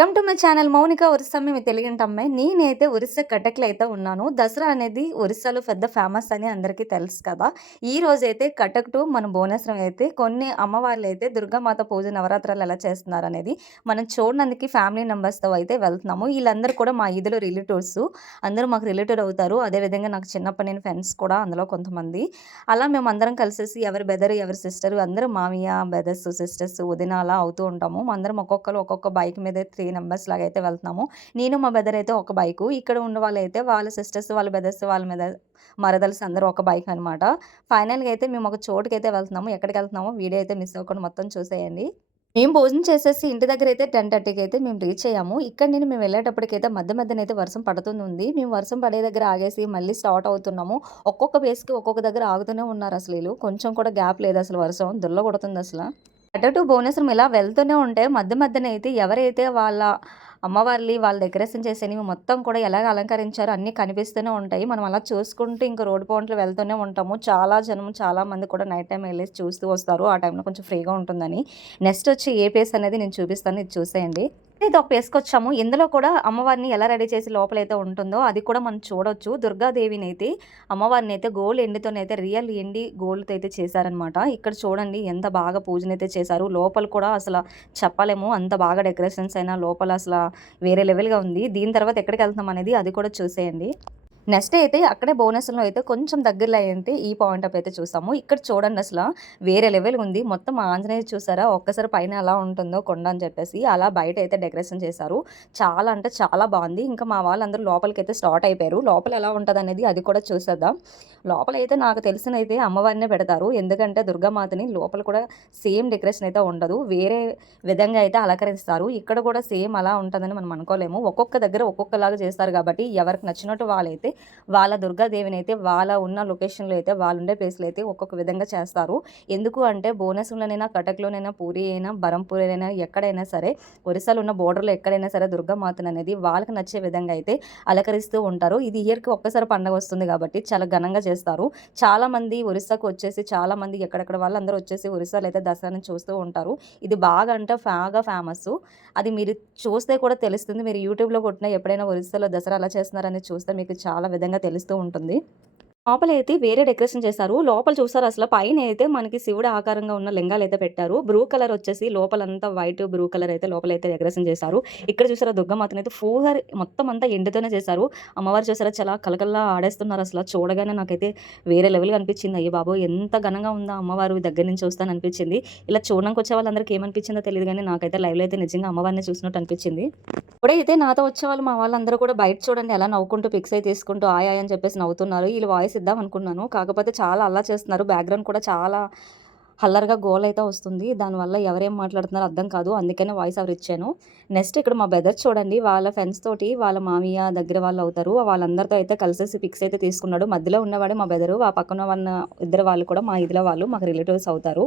Welcome to my channel Mounika Orissa మీ తెలుగింటి అమ్మాయి. నేనైతే ఒరిస్సా కటక్‌లో అయితే ఉన్నాను. దసరా అనేది ఒరిస్సాలో పెద్ద ఫేమస్ అని అందరికీ తెలుసు కదా! ఈ రోజైతే కటక్ టు మన భువనేశ్వరం అయితే కొన్ని అమ్మవార్లైతే దుర్గామాత పూజ నవరాత్రులు ఎలా చేస్తున్నారనేది మనం చూడనందుకు ఫ్యామిలీ మెంబర్స్‌తో అయితే వెళ్తున్నాము. ఈళ్ళందరూ కూడా మా ఈదులో రిలేటివ్స్. అందరూ మాకు రిలేటివ్ అవుతారు. అదేవిధంగా నాకు చిన్నప్పటి నుండి ఫ్రెండ్స్ కూడా అందులో కొంతమంది. అలా మేమందరం కలిసేసి ఎవరి బ్రదర్, ఎవరి సిస్టర్ అందరూ మామయ్య, బ్రదర్స్, సిస్టర్స్, వదిన అలా అవుతూ ఉంటాము. అందరం ఒక్కొక్కరు ఒక్కొక్క బైక్ మీద 3 నంబర్స్ లాగా అయితే వెళ్తున్నాము. నేను మా బ్రదర్ అయితే ఒక బైకు. ఇక్కడ ఉన్న వాళ్ళైతే వాళ్ళ సిస్టర్స్, వాళ్ళ బ్రదర్స్, వాళ్ళ మీద మరదల్స్ అందరూ ఒక బైక్ అనమాట. ఫైనల్‌గా అయితే మేము ఒక చోటుకైతే వెళ్తున్నాము. ఎక్కడికెళ్తున్నామో వీడియో అయితే మిస్ అవ్వకుండా మొత్తం చూసేయండి. మేము భోజనం చేసేసి ఇంటి దగ్గరైతే 10:30కి అయితే మేము రీచ్ అయ్యాము. ఇక్కడ నుండి మేము వెళ్ళేటప్పటికైతే మధ్యనైతే వర్షం పడుతుంది. మేము వర్షం పడే దగ్గర ఆగేసి మళ్ళీ స్టార్ట్ అవుతున్నాము. ఒక్కొక్క ప్లేస్‌కి ఒక్కొక్క దగ్గర ఆగుతూనే ఉన్నారసలు ఈళ్ళు. కొంచెం కూడా గ్యాప్ లేదసలు వర్షం. దుల్ల కొడుతుందసల. అటు టు భువనేశ్వరం ఇలా వెళ్తూనే ఉంటే మధ్యనైతే ఎవరైతే వాళ్ళ అమ్మవార్లి వాళ్ళు డెకరేషన్ చేసినవి మొత్తం కూడా ఎలాగ అలంకరించారో అన్నీ కనిపిస్తూనే ఉంటాయి. మనం అలా చూసుకుంటూ ఇంక రోడ్డు పాయింట్లు వెళ్తూనే ఉంటాము. చాలా జనం చాలా మంది కూడా నైట్ టైమ్ ఎళ్ళేసి చూస్తూ వస్తారు. ఆ టైంలో కొంచెం ఫ్రీగా ఉంటుందని. నెక్స్ట్ వచ్చి ఏ ప్లేస్ అనేది నేను చూపిస్తాను. ఇది చూసేయండి. అయితే ఒక ప్లేస్‌కొచ్చాము. ఇందులో కూడా అమ్మవారిని ఎలా రెడీ చేసి లోపలైతే ఉంటుందో అది కూడా మనం చూడొచ్చు. దుర్గాదేవినైతే అమ్మవారినైతే గోల్డ్ ఎండితోనైతే రియల్ ఎండి గోల్డ్‌తో అయితే చేశారనమాట. ఇక్కడ చూడండి ఎంత బాగా పూజనైతే చేశారు. లోపల కూడా అసల చెప్పలేము. అంత బాగా డెకరేషన్స్ అయినా లోపల అసల వేరే లెవెల్‌గా ఉంది. దీని తర్వాత ఎక్కడికెళ్తున్నాం అనేది అది కూడా చూసేయండి. నెక్స్ట్ అయితే అక్కడే భువనేశ్వరంలో అయితే కొంచెం దగ్గరలో అయితే ఈ పాయింట్ ఆఫ్ అయితే చూసాము. ఇక్కడ చూడండి అసల వేరే లెవెల్ ఉంది. మొత్తం ఆంజనేయుడు చూసారా? ఒక్కసారి పైన ఎలా ఉంటుందో కొండ అని చెప్పేసి అలా బయట అయితే డెకరేషన్ చేశారు. చాలా అంటే చాలా బాగుంది. ఇంకా మా వాళ్ళందరూ లోపలికైతే స్టార్ట్ అయిపోయారు. లోపల ఎలా ఉంటదనేది అది కూడా చూసేద్దాం. లోపలైతే నాకు తెలిసినైతే అమ్మవారినే పెడతారు. ఎందుకంటే దుర్గామాతని లోపల కూడా సేమ్ డెకరేషన్ అయితే ఉండదు. వేరే విధంగా అయితే అలంకరిస్తారు. ఇక్కడ కూడా సేమ్ అలా ఉంటదని మనం అనుకోలేము. ఒక్కొక్క దగ్గర ఒక్కొక్కలాగా చేస్తారు కాబట్టి ఎవరికి నచ్చినట్టు వాళ్ళైతే వాళ్ళ దుర్గాదేవినైతే వాళ్ళ ఉన్న లొకేషన్‌లో అయితే వాళ్ళుండే ప్లేస్‌లో అయితే ఒక్కొక్క విధంగా చేస్తారు. ఎందుకు అంటే భువనేశ్వర్‌లోనైనా, కటక్‌లోనైనా, పూరి అయినా, బరంపూర్ అయినా ఎక్కడైనా సరే ఒరిస్సాలో ఉన్న బోర్డర్‌లో ఎక్కడైనా సరే దుర్గామాతననేది వాళ్ళకి నచ్చే విధంగా అయితే అలంకరిస్తూ ఉంటారు. ఇది ఇయర్‌కి ఒక్కసారి పండగ వస్తుంది కాబట్టి చాలా ఘనంగా చేస్తారు. చాలామంది ఒరిస్సాకు వచ్చేసి చాలామంది ఎక్కడెక్కడ వాళ్ళందరూ వచ్చేసి ఒరిస్సాలో అయితే దసరాని చూస్తూ ఉంటారు. ఇది బాగా అంటే బాగా ఫేమస్సు. అది మీరు చూస్తే కూడా తెలుస్తుంది. మీరు యూట్యూబ్‌లో కొట్టినా ఎప్పుడైనా ఒరిస్సాలో దసరా ఎలా చేస్తున్నారనేది చూస్తే మీకు చాలా విధంగా తెలుస్తూ ఉంటుంది. లోపలైతే వేరే డెకరేషన్ చేశారు. లోపల చూసారా అసల పైనైతే మనకి శివుడి ఆకారంగా ఉన్న లింగాలైతే పెట్టారు. బ్లూ కలర్ వచ్చేసి లోపలంతా వైట్, బ్లూ కలర్ అయితే లోపలైతే డెకరేషన్ చేశారు. ఇక్కడ చూసారా దుర్గామాతనైతే ఫుల్‌గా మొత్తం అంతా ఎండుతోనే చేశారు. అమ్మవారు చూసారా చాలా కళకళలా ఆడేస్తున్నారసల. చూడగానే నాకైతే వేరే లెవెల్‌గా అనిపించింది. అయ్య బాబోయ్! ఎంత ఘనంగా ఉందా అమ్మవారు దగ్గర నుంచి చూస్తాననిపించింది. ఇలా చూడడానికి వాళ్ళందరికీ ఏమనిపించిందో తెలీదు గానీ నాకైతే లైవ్‌లో అయితే నిజంగా అమ్మవారిని చూసినట్టు అనిపించింది. ఇప్పుడైతే నాతో వచ్చేవాళ్ళు మా వాళ్ళందరూ కూడా బయట చూడండి ఎలా నవ్వుకుంటూ పిక్స్ అయి తీసుకుంటూ ఆయ్ ఆయ్ అని చెప్పేసి నవ్వుతున్నారు. ఈళ్ళు వాయిస్ ఇద్దాం అనుకున్నాను. కాకపోతే చాలా అల్లరి చేస్తున్నారు. బ్యాక్‌గ్రౌండ్ కూడా చాలా హల్లర్‌గా గోలయితే వస్తుంది. దానివల్ల ఎవరేం మాట్లాడుతున్నారో అర్థం కాదు. అందుకనే వాయిస్ ఓవర్ ఇచ్చాను. నెక్స్ట్ ఇక్కడ మా బ్రదర్ చూడండి వాళ్ళ ఫ్రెండ్స్ తోటి వాళ్ళ మామయ్య దగ్గర వాళ్ళు అవుతారు. వాళ్ళందరితో అయితే కలిసేసి పిక్స్ అయితే తీసుకున్నాడు. మధ్యలో ఉన్నవాడే మా బ్రదరు. ఆ పక్కన ఉన్న ఇద్దరు వాళ్ళు కూడా మా ఇదిలో వాళ్ళు మాకు రిలేటివ్స్ అవుతారు.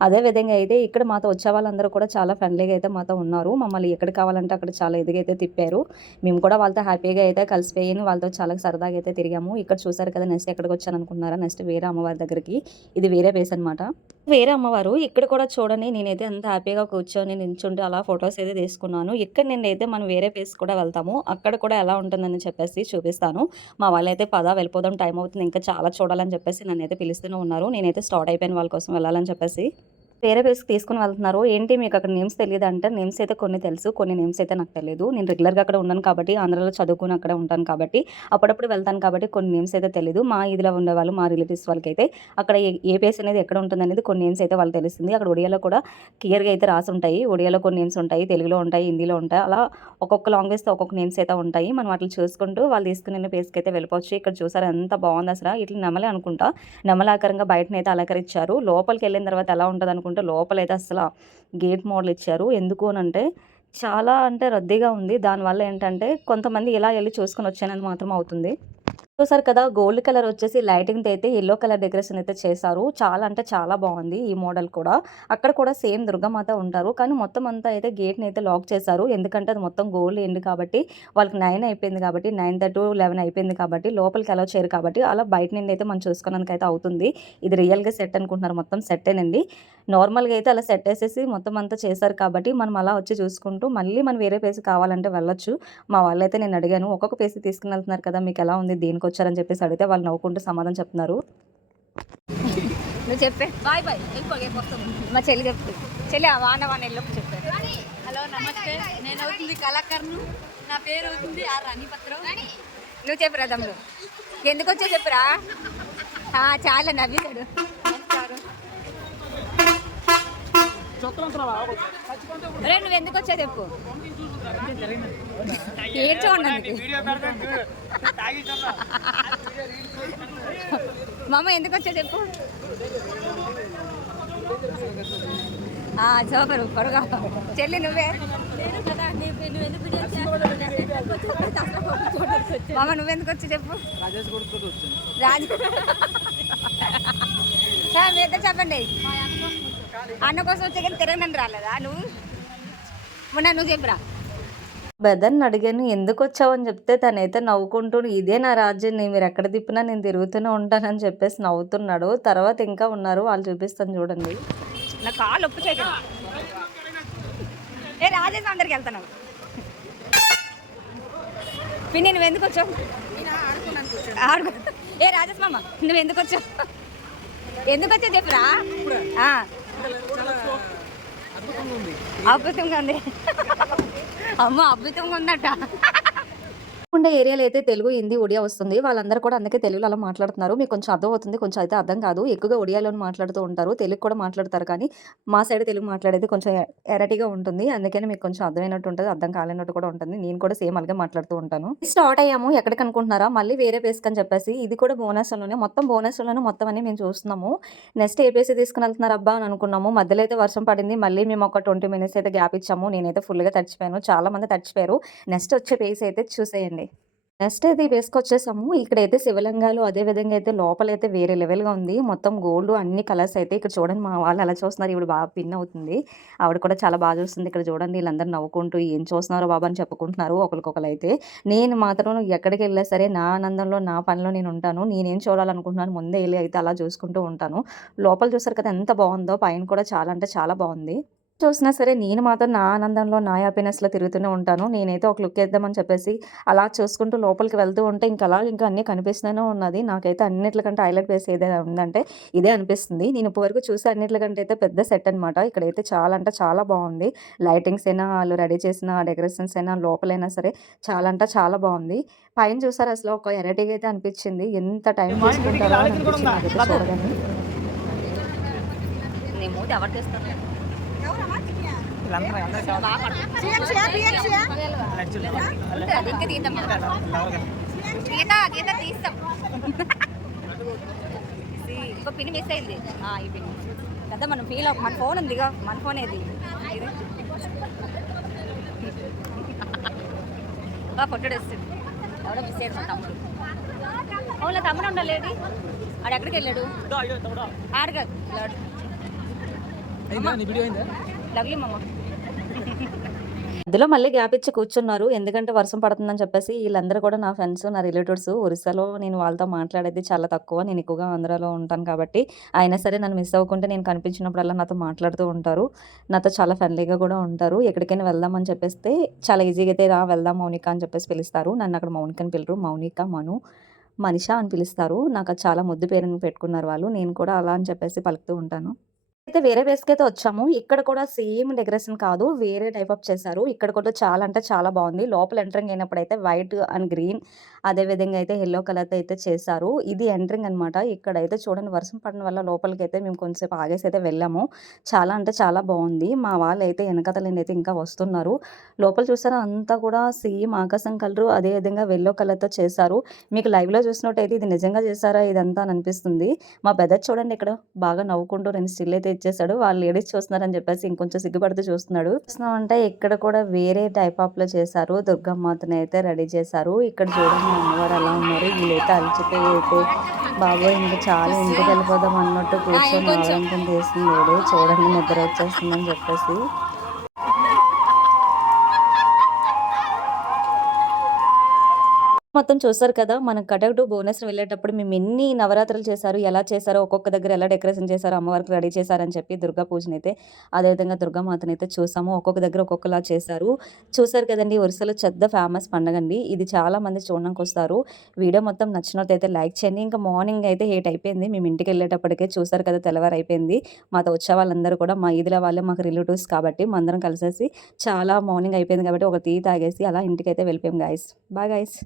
అదే విధంగా అయితే ఇక్కడ మాతో వచ్చే వాళ్ళందరూ కూడా చాలా ఫ్రెండ్లీగా అయితే మాతో ఉన్నారు. మమ్మల్ని ఎక్కడికి కావాలంటే అక్కడ చాలా ఇదిగా అయితే తిప్పారు. మేము కూడా వాళ్ళతో హ్యాపీగా అయితే కలిసిపోయి వాళ్ళతో చాలా సరదాగా అయితే తిరిగాము. ఇక్కడ చూసారు కదా నెక్స్ట్ ఎక్కడికొచ్చాను అనుకుంటున్నారా? నెక్స్ట్ వేరే అమ్మవారి దగ్గరికి. ఇది వేరే ప్లేస్ అనమాట. వేరే అమ్మవారు. ఇక్కడ కూడా చూడండి నేనైతే ఎంత హ్యాపీగా కూర్చొని, నించుంటే అలా ఫోటోస్ అయితే తీసుకున్నాను. ఇక్కడ నుండైతే మనం వేరే ప్లేస్ కూడా వెళ్తాము. అక్కడ కూడా ఎలా ఉంటుందని చెప్పేసి చూపిస్తాను. మా వాళ్ళైతే పద వెళ్ళిపోదాం టైం అవుతుంది. ఇంకా చాలా చూడాలని చెప్పేసి నన్నైతే పిలుస్తూనే ఉన్నారు. నేనైతే స్టార్ట్ అయిపోయాను వాళ్ళ కోసం వెళ్ళాలని చెప్పేసి. వేరే ప్లేస్‌కి తీసుకొని వెళ్తున్నారు. ఏంటి మీకక్కడ నేమ్స్ తెలీదా అంటే, నేమ్స్ అయితే కొన్ని తెలుసు. కొన్ని నేమ్స్ అయితే నాకు తెలీదు. నేను రెగ్యులర్‌గా అక్కడ ఉండను కాబట్టి, ఆంధ్రాలో చదువుకొని అక్కడే ఉంటాను కాబట్టి, అప్పుడప్పుడు వెళ్తాను కాబట్టి కొన్ని నేమ్స్ అయితే తెలీదు. మా ఇదిలో ఉండేవాళ్ళు, మా రిలేటివ్స్ వాళ్ళకైతే అక్కడ ఏ ప్లేస్ అనేది ఎక్కడ ఉంటుందనేది కొన్ని నేమ్స్ అయితే వాళ్ళకి తెలుస్తుంది. అక్కడ ఒడియాలో కూడా క్లియర్‌గా అయితే రాసుంటాయి. ఒడియాలో కొన్ని నేమ్స్ ఉంటాయి. తెలుగులో ఉంటాయి, హిందీలో ఉంటాయి. అలా ఒక్కొక్క లాంగ్వేజ్‌తో ఒక్కొక్క నేమ్స్ అయితే ఉంటాయి. మనం వాటిని చూసుకుంటూ వాళ్ళు తీసుకునే ప్లేస్‌కి అయితే వెళ్ళిపోవచ్చు. ఇక్కడ చూసారా ఎంత బాగుందసల. ఇట్లా నెమలే అనుకుంటా. నెమలాకారంగా బయటనైతే అలంకరించారు. లోపలికెళ్ళిన తర్వాత ఎలా ఉంటదనుకుంటే లోపలైతే అస్సల గేట్ మోడల్ ఇచ్చారు. ఎందుకు అనంటే చాలా అంటే రద్దీగా ఉంది. దానివల్ల ఏంటంటే కొంతమంది ఇలా ఎళ్లి చూసుకొని వచ్చానని మాత్రం అవుతుంది. చూసారు కదా! గోల్డ్ కలర్ వచ్చేసి లైటింగ్‌తో అయితే యెల్లో కలర్ డెకరేషన్ అయితే చేశారు. చాలా అంటే చాలా బావుంది ఈ మోడల్ కూడా. అక్కడ కూడా సేమ్ దుర్గామాత ఉంటారు. కానీ మొత్తం అంతా అయితే గేట్‌ని అయితే లాక్ చేశారు. ఎందుకంటే అది మొత్తం గోల్డ్ ఎండ్ కాబట్టి వాళ్ళకి 9 అయిపోయింది కాబట్టి 9:30, 11 అయిపోయింది కాబట్టి లోపలికి అలౌ చేయరు కాబట్టి అలా బయట నుండి అయితే మనం చూసుకోవడానికైతే అవుతుంది. ఇది రియల్‌గా సెట్ అనుకుంటున్నారు. మొత్తం సెట్టేనండి. నార్మల్‌గా అయితే అలా సెట్ ఏసేసి మొత్తం అంతా చేశారు కాబట్టి మనం అలా వచ్చి చూసుకుంటూ మళ్ళీ మనం వేరే ప్లేస్‌కి కావాలంటే వెళ్ళొచ్చు. మా వాళ్ళైతే నేను అడిగాను. ఒక్కొక్క ప్లేస్‌కి తీసుకెళ్తున్నారు కదా! మీకెలా ఉంది? దేనికొచ్చారని చెప్పేసి అడిగితే వాళ్ళు నవ్వుకుంటూ సమాధానం చెప్తున్నారు. నువ్వు చెప్పే. బాయ్ బాయ్ వెళ్ళిపోతాము. మా చెల్లి చెప్పు. చెల్లి ఆ వాన వాన ఎళ్ళప్పుడు చెప్పే. హలో నమస్తే, నేను అవుతుంది కళాకారును. నా పేరు అవుతుంది ఆర్ రాణిపత్రం. నువ్వు చెప్పురా తమ్ముడు. ఎందుకొచ్చో చెప్పురా. చాలా నవ్వేశాడు. అరే నువ్వు ఎందుకు వచ్చా చెప్పు. ఏడ్చోండి మామ ఎందుకు వచ్చా చెప్పు. సూపర్ పొరగా చెల్లి నువ్వే. మామ నువ్వెందుకు వచ్చి చెప్పు. రాజు మీతో చెప్పండి. అన్న కోసం వచ్చే కానీ తిరగనని రాలేదా నువ్వు. మొన్న నువ్వు చెప్పురా. బ్రదర్ని అడిగాను ఎందుకు వచ్చావని చెప్తే తనైతే నవ్వుకుంటూ ఇదే నా రాజ్యం మీరు ఎక్కడ తిప్పినా నేను తిరుగుతూనే ఉంటానని చెప్పేసి నవ్వుతున్నాడు. తర్వాత ఇంకా ఉన్నారు వాళ్ళు చూపిస్తాను చూడండి. నా కాలు ఒప్పు చేయగలను. ఏ రాజేష్ అందరికి వెళ్తున్నావు పిన్ని నువ్వు ఎందుకు వచ్చావు. ఆడుకో. ఏ రాజేష్ మామ నువ్వు ఎందుకు వచ్చావు. ఎందుకు వచ్చావు చెప్పురా. అద్భుతంగా ఉంది. అమ్మ అద్భుతంగా ఉందట. ఉండే ఏరియాలో అయితే తెలుగు, హిందీ, ఒడియా వస్తుంది. వాళ్ళందరూ కూడా అందుకే తెలుగులో అలా మాట్లాడుతున్నారు. మీకు కొంచెం అర్థం అవుతుంది. కొంచెం అయితే అర్థం కాదు. ఎక్కువగా ఒడియాలోనే మాట్లాడుతూ ఉంటారు. తెలుగు కూడా మాట్లాడతారు కానీ మా సైడ్ తెలుగు మాట్లాడేది కొంచెం ఎరటిగా ఉంటుంది. అందుకని మీకు కొంచెం అర్థమైనట్టు ఉంటుంది. అర్థం కాలేనట్టు కూడా ఉంటుంది. నేను కూడా సేమ్ అలాగే మాట్లాడుతూ ఉంటాను. స్టార్ట్ అయ్యాము. ఎక్కడికి అనుకుంటున్నారా మళ్ళీ వేరే ప్లేస్‌కి అని చెప్పేసి. ఇది కూడా బోనస్‌లోనే మొత్తం బోనస్‌లోనే మొత్తం అన్ని మేము చూస్తున్నాము. నెక్స్ట్ ఏ ప్లేస్‌కి తీసుకొని వెళ్తున్నారు అబ్బా అని అనుకున్నాము. మధ్యలో అయితే వర్షం పడింది. మళ్ళీ మేము ఒక 20 మినిట్స్ అయితే గ్యాప్ ఇచ్చాము. నేనైతే ఫుల్‌గా తడిచిపోయాను. చాలా మంది తడిచిపోయారు. నెక్స్ట్ వచ్చే ప్లేస్ అయితే చూసేయండి. నెక్స్ట్ అయితే ఈ ప్లేస్‌కొచ్చేసాము. ఇక్కడైతే శివలింగాలు అదే విధంగా అయితే లోపలైతే వేరే లెవెల్‌గా ఉంది. మొత్తం గోల్డ్ అన్ని కలర్స్ అయితే ఇక్కడ చూడండి మా వాళ్ళు ఎలా చూస్తున్నారు. ఈవిడ బాగా పిన్ అవుతుంది. ఆవిడ కూడా చాలా బాగా చూస్తుంది. ఇక్కడ చూడండి వీళ్ళందరూ నవ్వుకుంటూ ఏం చూస్తున్నారో బాబు అని చెప్పుకుంటున్నారు ఒకళ్ళకొకళ్ళైతే. నేను మాత్రం ఎక్కడికెళ్ళినా సరే నా ఆనందంలో నా పనిలో నేను ఉంటాను. నేనేం చూడాలనుకుంటున్నాను ముందే ఎళ్లి అయితే అలా చూసుకుంటూ ఉంటాను. లోపల చూసారు కదా ఎంత బావుందో. పైన కూడా చాలా అంటే చాలా బావుంది. చూసినా సరే నేను మాత్రం నా ఆనందంలో, నా హ్యాపీనెస్‌లో తిరుగుతూనే ఉంటాను. నేనైతే ఒక లుక్ ఏద్దామని చెప్పేసి అలా చూసుకుంటూ లోపలికి వెళ్తూ ఉంటే ఇంకా అన్నీ కనిపిస్తూనే ఉన్నది. నాకైతే అన్నిట్లకంటే హైలైట్ ప్లేస్ ఏదైనా ఉందంటే ఇదే అనిపిస్తుంది. నేను ఇప్పటివరకు చూసే అన్నిట్లకంటే అయితే పెద్ద సెట్ అనమాట. ఇక్కడైతే చాలా అంటే చాలా బావుంది. లైటింగ్స్ అయినా, ఆళ్ళు రెడీ చేసిన డెకరేషన్స్ అయినా, లోపలైనా సరే చాలా అంటే చాలా బావుంది. పైన చూసారా అసలు ఒక వెరైటీగా అయితే అనిపించింది. ఎంత టైం తీసుకుంటారో అని అనిపించింది నాకైతే చూడగానే. నీ మూతి ఎవరు తీస్తారు? ఇంకో పిన్ మిస్ అయింది. ఈ పిన్ కదా మనం ఫీల్ మన ఫోన్ ఉందిగా మన ఫోన్ ఏది ఫోటో వస్తుంది. ఎవడో మిస్ అయ్యాడు మా తమ్ముడు. అవునా తమ్ముడు ఉండలేడు. ఆడు ఎక్కడికి వెళ్ళాడు. ఆడగా లవ్లీ మామ. మధ్యలో మళ్ళీ గ్యాప్ ఇచ్చి కూర్చున్నారు. ఎందుకంటే వర్షం పడుతుందని చెప్పేసి వీళ్ళందరూ కూడా నా ఫ్రెండ్స్, నా రిలేటివ్స్. ఒరిస్సాలో నేను వాళ్ళతో మాట్లాడేది చాలా తక్కువ. నేను ఎక్కువగా ఆంధ్రాలో ఉంటాను కాబట్టి అయినా సరే నన్ను మిస్ అవ్వకుంటే నేను కనిపించినప్పుడల్లా నాతో మాట్లాడుతూ ఉంటారు. నాతో చాలా ఫ్రెండ్లీగా కూడా ఉంటారు. ఎక్కడికైనా వెళ్దామని చెప్పేస్తే చాలా ఈజీగా అయితే రా వెళ్దాం మౌనిక అని చెప్పేసి పిలుస్తారు. నన్ను అక్కడ మౌనిక అని పిలరు. మౌనిక, మను, మనిషా అని పిలుస్తారు. నాకు అది చాలా ముద్దు పేరుని పెట్టుకున్నారు వాళ్ళు. నేను కూడా అలా అని చెప్పేసి పలుకుతూ ఉంటాను. అయితే వేరే ప్లేస్‌కైతే వచ్చాము. ఇక్కడ కూడా సేమ్ డెకరేషన్ కాదు. వేరే టైప్ ఆఫ్ చేశారు. ఇక్కడ కూడా చాలా అంటే చాలా బావుంది. లోపల ఎంటరింగ్ అయినప్పుడైతే వైట్ అండ్ గ్రీన్ అదే విధంగా అయితే యెల్లో కలర్‌తో అయితే చేశారు. ఇది ఎంటరింగ్ అనమాట. ఇక్కడైతే చూడండి వర్షం పడడం వల్ల లోపలికైతే మేము కొంచెంసేపు ఆగేసి అయితే వెళ్ళాము. చాలా అంటే చాలా బావుంది. మా వాళ్ళైతే ఎనకాతల నుండి అయితే ఇంకా వస్తున్నారు. లోపల చూసారా అంతా కూడా సేమ్ ఆకాశం కలరు అదే విధంగా యెల్లో కలర్‌తో చేశారు. మీకు లైవ్‌లో చూసినట్టయితే ఇది నిజంగా చేశారా ఇదంతా అని అనిపిస్తుంది. మా బ్రదర్ చూడండి ఇక్కడ బాగా నవ్వుకుంటూ 2 స్టిల్ అయితే ఇచ్చేసాడు. వాళ్ళు లేడీస్ చూస్తున్నారని చెప్పేసి ఇంకొంచెం సిగ్గుపడుతూ చూస్తున్నాడు. చూస్తున్నామంటే ఇక్కడ కూడా వేరే టైప్ ఆఫ్‌లో చేశారు. దుర్గమాతనైతే రెడీ చేశారు. ఇక్కడ చూడండి అమ్మవారు ఎలా ఉన్నారు. వీళ్ళైతే అలసిపోయి అయితే బాబోయ్! ఇంక చాలు ఇంటికెళ్ళిపోదాం అన్నట్టు కూర్చొని ఆవలింతలు తీస్తున్నాడు. చూడండి నిద్ర వచ్చేస్తుందని చెప్పేసి. మొత్తం చూసారు కదా! మనం కటక్ టు భువనేశ్వరం వెళ్ళేటప్పుడు మేము ఎన్ని నవరాత్రులు చేశారు, ఎలా చేశారో, ఒక్కొక్క దగ్గర ఎలా డెకరేషన్ చేశారో, అమ్మవారికి రెడీ చేశారని చెప్పి దుర్గా పూజనైతే అదేవిధంగా దుర్గామాతనైతే చూసాము. ఒక్కొక్క దగ్గర ఒక్కొక్కలా చేశారు. చూసారు కదండీ! ఒరిస్సాలో చెద్ద ఫేమస్ పండగండి. ఇది చాలా మంది చూడడానికొస్తారు. వీడియో మొత్తం నచ్చినట్టయితే లైక్ చేయండి. ఇంకా మార్నింగ్ అయితే 8 అయిపోయింది. మేము ఇంటికెళ్ళేటప్పటికే చూసారు కదా! తెల్లవారైపోయింది. మాతో వచ్చే వాళ్ళందరూ కూడా మా ఈదుల వాళ్ళే మాకు రిలేటివ్స్ కాబట్టి మేమందరం కలిసేసి చాలా మార్నింగ్ అయిపోయింది కాబట్టి ఒక టీ తాగేసి అలా ఇంటికైతే వెళ్ళిపోయాం గైస్. Bye guys.